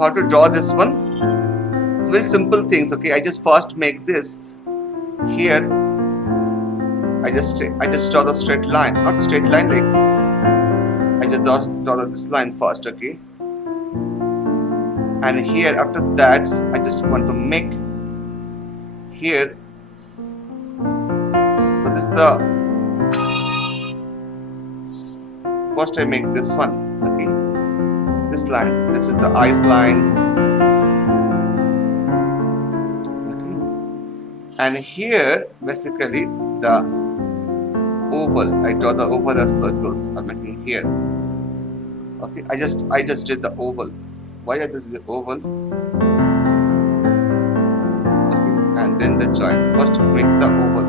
So how to draw this one? Very simple things. Okay, I just first make this here. I just draw the straight line, not straight line, like I just draw this line first. Okay, and here after that I just want to make here. So this is the first I make this one. Okay, this line, this is the eyes lines. Okay, and here basically the oval, I draw the oval as circles I'm making here. Okay, I just did the oval. Why I just did the oval? Okay, and then the joint. First make the oval.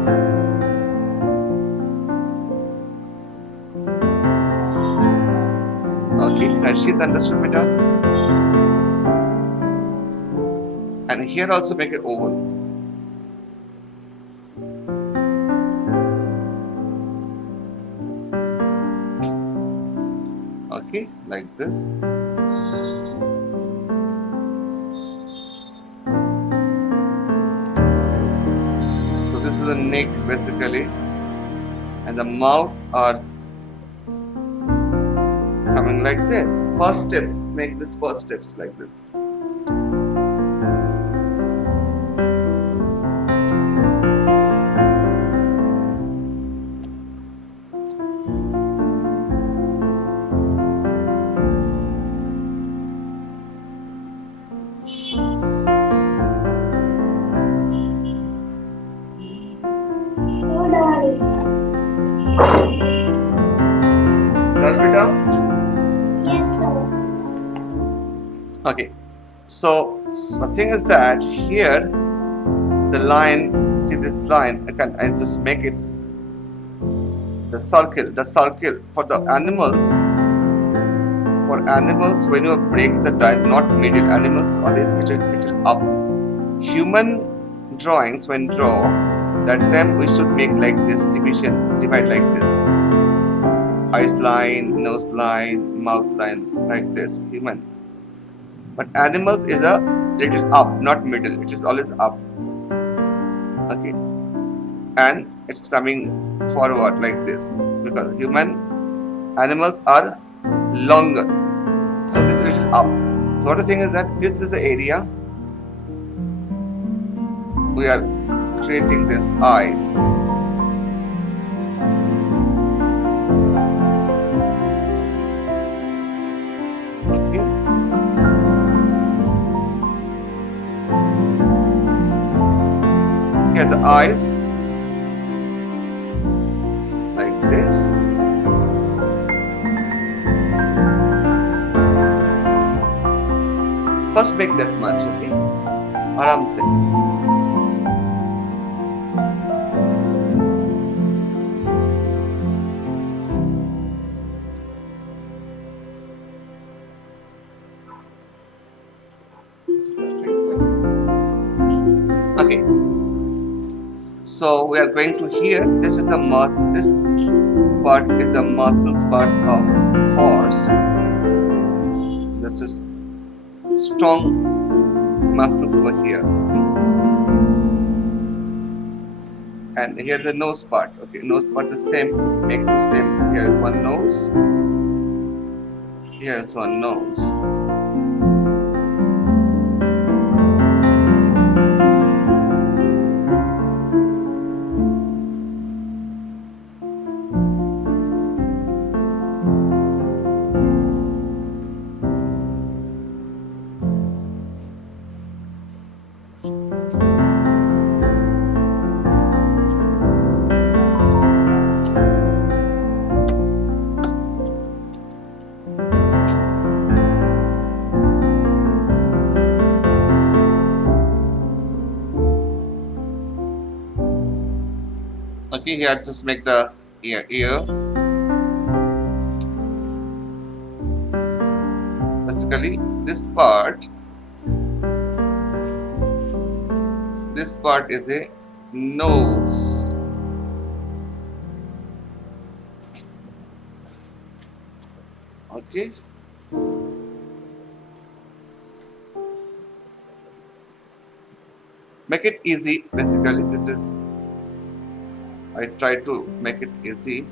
Okay, Harshit, understood beta? And here also make an oval. Okay, like this. So this is the neck basically, and the mouth are coming like this. First steps, make this first steps like this. Done, beta? Yes, sir. Okay, so the thing is that here the line, see this line, I just make it the circle for the animals. For animals, when you break the die, not middle, animals always it will up. Human drawings, when draw, that time we should make like this division, divide like this. Eyes line, nose line, mouth line, like this, human. But animals is a little up, not middle, it is always up. Okay, and it's coming forward like this, because human animals are longer, so this is little up. So the thing is that this is the area we are creating this eyes. Okay, here the eyes like this. First make that much. Okay, aram se. Okay, so we are going to here. This is the this part is the muscles parts of horse. This is strong muscles over here, and here the nose part. Okay, nose part the same. Make the same. Here one nose. Here's one nose. Okay, here just make the ear. Basically, this part is a nose. Okay. make it easy. Basically, this is, I try to make it easy.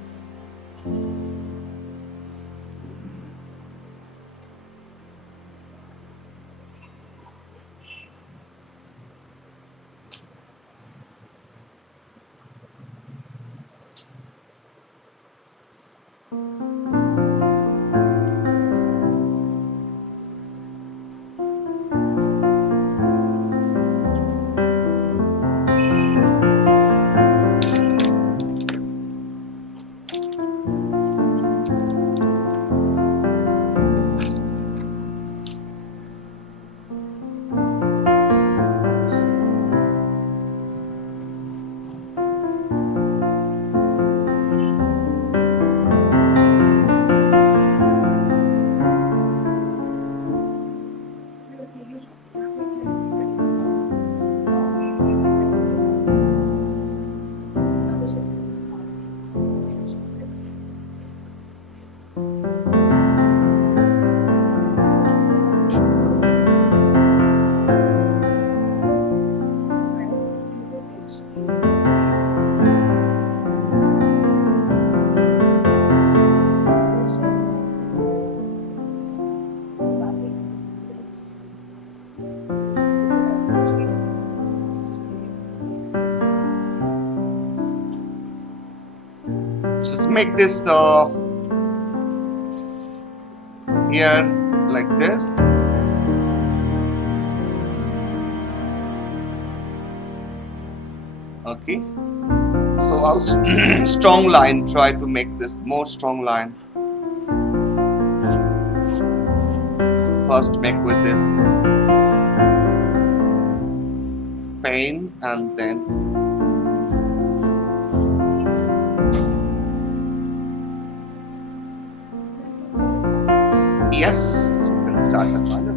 Just make this here like this. Okay. So our strong line. Try to make this more strong line. First make with this paint and then yes, you can start the final.